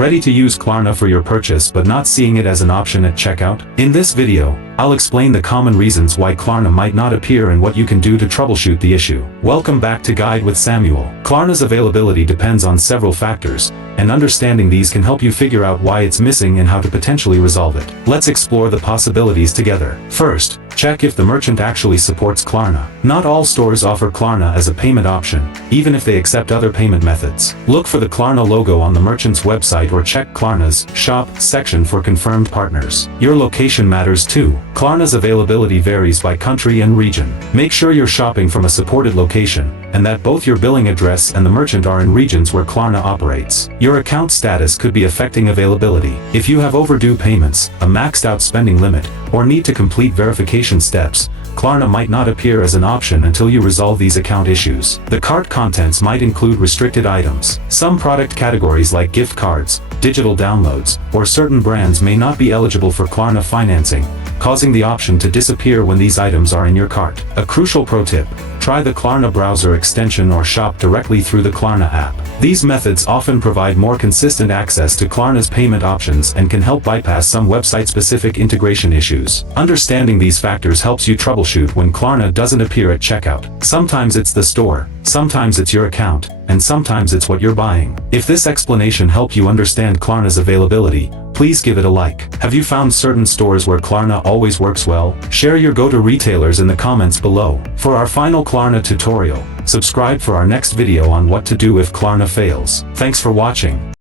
Ready to use Klarna for your purchase but not seeing it as an option at checkout? In this video, I'll explain the common reasons why Klarna might not appear and what you can do to troubleshoot the issue. Welcome back to Guide with Samuel. Klarna's availability depends on several factors, and understanding these can help you figure out why it's missing and how to potentially resolve it. Let's explore the possibilities together. First, check if the merchant actually supports Klarna. Not all stores offer Klarna as a payment option, even if they accept other payment methods. Look for the Klarna logo on the merchant's website or check Klarna's Shop section for confirmed partners. Your location matters too. Klarna's availability varies by country and region. Make sure you're shopping from a supported location, and that both your billing address and the merchant are in regions where Klarna operates. Your account status could be affecting availability. If you have overdue payments, a maxed out spending limit, or need to complete verification steps, Klarna might not appear as an option until you resolve these account issues. The cart contents might include restricted items. Some product categories like gift cards, digital downloads, or certain brands may not be eligible for Klarna financing, causing the option to disappear when these items are in your cart. A crucial pro tip: try the Klarna browser extension or shop directly through the Klarna app. These methods often provide more consistent access to Klarna's payment options and can help bypass some website-specific integration issues. Understanding these factors helps you troubleshoot when Klarna doesn't appear at checkout. Sometimes it's the store, sometimes it's your account, and sometimes it's what you're buying. If this explanation helped you understand Klarna's availability, please give it a like. Have you found certain stores where Klarna always works well? Share your go-to retailers in the comments below. For our final Klarna tutorial, subscribe for our next video on what to do if Klarna fails. Thanks for watching.